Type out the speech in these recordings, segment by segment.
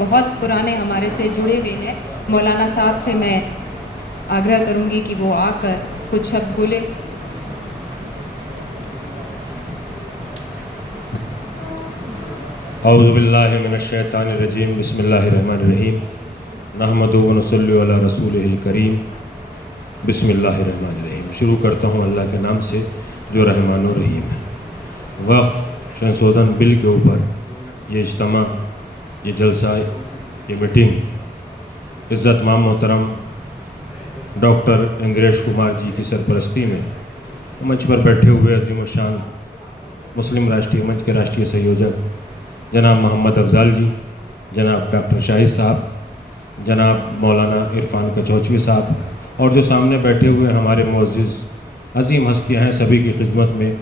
بہت پرانے ہمارے سے جڑے ہوئے ہیں۔ مولانا صاحب سے میں آگرہ کروں گی کہ وہ آ کر کچھ شبد بولے۔ اعوذ باللہ من الشیطان الرجیم، بسم اللہ الرحمن الرحیم، نحمدہ و نصلی علی رسولہ الکریم، بسم اللہ الرحمن الرحیم۔ شروع کرتا ہوں اللہ کے نام سے جو رحمان و رحیم ہے۔ وقف شنسودن بل کے اوپر یہ اجتماع، یہ جلسہ، یہ میٹنگ عزت مام محترم ڈاکٹر انگریش کمار جی کی سرپرستی میں منچ پر بیٹھے ہوئے عظیم الشان مسلم راشٹریہ منچ کے راشٹریہ سہیوجک جناب محمد افضال جی، جناب ڈاکٹر شاہد صاحب، جناب مولانا عرفان کچوچوی صاحب، اور جو سامنے بیٹھے ہوئے ہمارے معزز عظیم ہستیاں ہیں، سبھی کی خدمت میں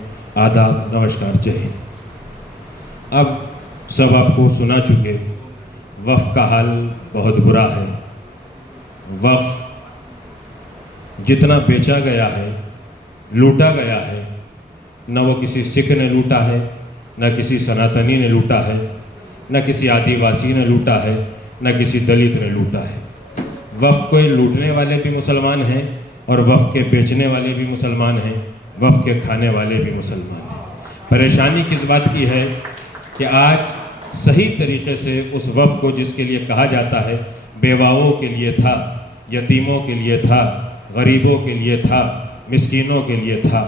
آداب، نمسکار، جے ہند۔ اب سب آپ کو سنا چکے، وقف کا حال بہت برا ہے۔ وقف جتنا بیچا گیا ہے، لوٹا گیا ہے، نہ وہ کسی سکھ نے لوٹا ہے، نہ کسی سناتنی نے لوٹا ہے، نہ کسی آدی واسی نے لوٹا ہے، نہ کسی دلت نے لوٹا ہے۔ وقف کو لوٹنے والے بھی مسلمان ہیں اور وقف کے بیچنے والے بھی مسلمان ہیں، وقف کے کھانے والے بھی مسلمان ہیں۔ پریشانی کس بات کی ہے کہ آج صحیح طریقے سے اس وقف کو جس کے لیے کہا جاتا ہے بیواؤں کے لیے تھا، یتیموں کے لیے تھا، غریبوں کے لیے تھا، مسکینوں کے لیے تھا۔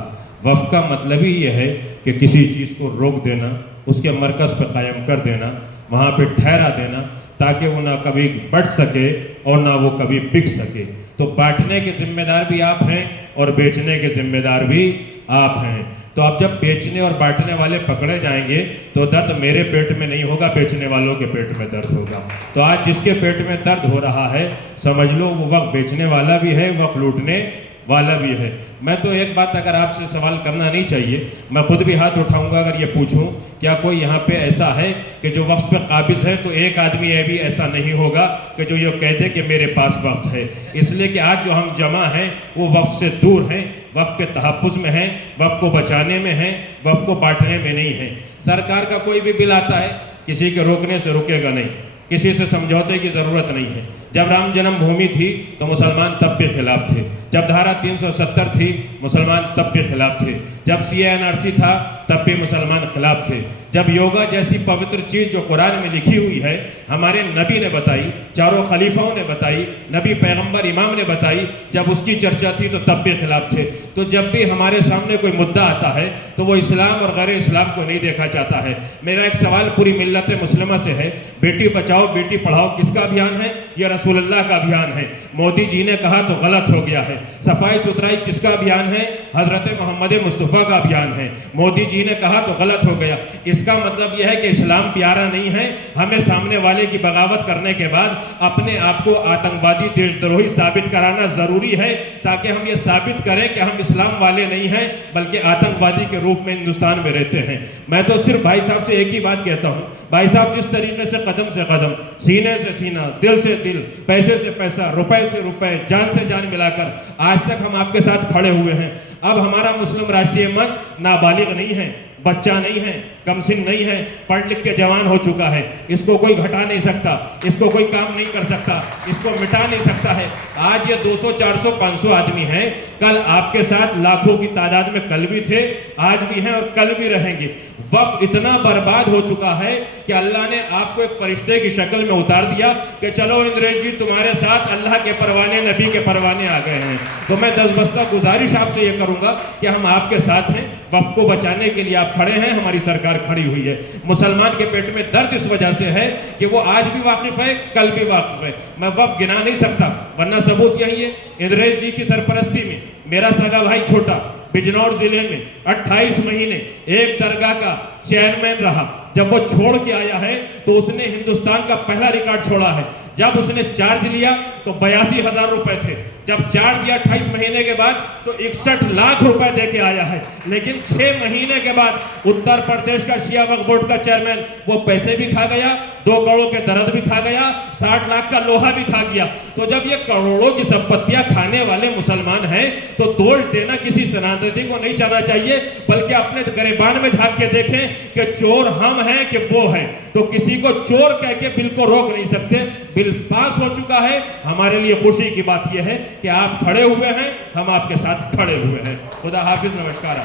وقف کا مطلب ہی یہ ہے کہ کسی چیز کو روک دینا، اس کے مرکز پہ قائم کر دینا، وہاں پہ ٹھہرا دینا تاکہ وہ نہ کبھی بڑھ سکے اور نہ وہ کبھی بک سکے۔ تو بانٹنے کے ذمہ دار بھی آپ ہیں اور بیچنے کے ذمہ دار بھی آپ ہیں۔ تو اب جب بیچنے اور بانٹنے والے پکڑے جائیں گے تو درد میرے پیٹ میں نہیں ہوگا، بیچنے والوں کے پیٹ میں درد ہوگا۔ تو آج جس کے پیٹ میں درد ہو رہا ہے سمجھ لو وہ وقت بیچنے والا بھی ہے، وقت لوٹنے والا بھی ہے۔ میں تو ایک بات اگر آپ سے سوال کرنا نہیں چاہیے، میں خود بھی ہاتھ اٹھاؤں گا اگر یہ پوچھوں کیا کوئی یہاں پہ ایسا ہے کہ جو وقف پہ قابض ہے، تو ایک آدمی یہ بھی ایسا نہیں ہوگا کہ جو یہ کہہ دے کہ میرے پاس وقف ہے۔ اس لیے کہ آج جو ہم جمع ہیں وہ وقف سے دور ہیں، وقف کے تحفظ میں ہیں، وقف کو بچانے میں ہیں، وقف کو بانٹنے میں نہیں ہیں۔ سرکار کا کوئی بھی بل آتا ہے کسی کے روکنے سے رکے گا نہیں، کسی سے سمجھوتے کی ضرورت نہیں ہے۔ جب رام جنم بھومی تھی تو مسلمان تب بھی خلاف تھے، جب دھارا 370 تھی مسلمان تب بھی خلاف تھے، جب CNRC تھا تب بھی مسلمان خلاف تھے، جب یوگا جیسی پوتر چیز جو قرآن میں لکھی ہوئی ہے ہمارے نبی نے بتائی، چاروں خلیفاؤں نے بتائی، نبی پیغمبر امام نے بتائی، جب اس کی چرچا تھی تو تب بھی خلاف تھے۔ تو جب بھی ہمارے سامنے کوئی مدعا آتا ہے تو وہ اسلام اور غیر اسلام کو نہیں دیکھا جاتا ہے۔ میرا ایک سوال پوری ملت مسلمہ سے ہے، بیٹی بچاؤ بیٹی پڑھاؤ کس کا ابھیان ہے؟ یہ رسول اللہ کا ابھیان ہے۔ مودی جی نے کہا تو غلط ہو گیا ہے۔ صفائی ستھرائی کس کا ابھیان ہے؟ حضرت محمد مصطفیٰ کا ابھیان ہے۔ مودی جی نے کہا تو غلط ہو گیا۔ اس کا مطلب یہ ہے کہ اسلام پیارا نہیں ہے۔ ہمیں سامنے والے کی بغاوت کرنے کے بعد اپنے آپ کو آتنکوادی دیش دروہی ثابت کرانا ضروری ہے تاکہ ہم یہ ثابت کریں کہ ہم اسلام والے نہیں ہیں بلکہ آتنکوادی کے روپ میں ہندوستان میں رہتے ہیں۔ میں تو صرف بھائی صاحب سے ایک ہی بات کہتا ہوں، بھائی صاحب جس طریقے سے قدم سے قدم، سینے سے سینہ، دل سے دل، پیسے سے پیسہ، روپے سے روپے، جان سے جان ملا کر آج تک ہم آپ کے ساتھ کھڑے ہوئے ہیں۔ اب ہمارا مسلم راشٹریہ منچ نابالغ نہیں ہے، بچہ نہیں ہے، کم سن نہیں ہے، پڑھ لکھ کے جوان ہو چکا ہے۔ اس کو کوئی گھٹا نہیں سکتا، اس کو کوئی کام نہیں کر سکتا، اس کو مٹا نہیں سکتا ہے۔ آج یہ 200 400 500 آدمی ہیں، کل آپ کے ساتھ لاکھوں کی تعداد میں کل بھی تھے، آج بھی ہیں اور کل بھی رہیں گے۔ وقت اتنا برباد ہو چکا ہے کہ اللہ نے آپ کو ایک فرشتے کی شکل میں اتار دیا کہ چلو اندریش جی تمہارے ساتھ اللہ کے پروانے، نبی کے پروانے آ گئے ہیں۔ تو میں دستبستہ گزارش آپ سے یہ کروں گا کہ ہم آپ کے ساتھ ہیں، وقت کو بچانے کے لیے آپ کھڑے ہیں، ہماری سرکار کھڑی ہوئی ہے۔ مسلمان کے پیٹ میں درد اس وجہ سے ہے کہ وہ آج بھی واقف ہے، کل بھی واقف ہے۔ میں وقت گنا نہیں سکتا ورنہ ثبوت یہی ہے، اندریش جی کی سرپرستی میں میرا سگا بھائی چھوٹا بجنور ضلع میں 28 مہینے ایک درگاہ کا چیئرمین رہا۔ جب وہ چھوڑ کے آیا ہے تو اس نے ہندوستان کا پہلا ریکارڈ چھوڑا ہے۔ جب اس نے چارج لیا تو 82,000 روپے تھے، جب چارج دیا 28 مہینے کے بعد تو 61 لاکھ روپے دے کے آیا ہے، لیکن 6 مہینے کے بعد اتر پردیش کا شیعہ وقف بورڈ کا چیئرمین وہ پیسے بھی کھا گیا، 2 کروڑ کے درد بھی کھا گیا، 60 لاکھ کا لوہا بھی کھا گیا۔ تو جب یہ کروڑوں کی سمپتیاں کھانے والے مسلمان ہیں تو دوش دینا کسی سنادتی کو نہیں چاہنا چاہیے، بلکہ اپنے گریبان میں جھانک کے دیکھیں کہ چور ہم ہیں کہ وہ ہیں، تو کسی کو چور کہہ کے بل کو روک نہیں سکتے۔ بل پاس ہو چکا ہے، ہمارے لیے خوشی کی بات یہ ہے کہ آپ کھڑے ہوئے ہیں، ہم آپ کے ساتھ کھڑے ہوئے ہیں۔ خدا حافظ، نمسکار۔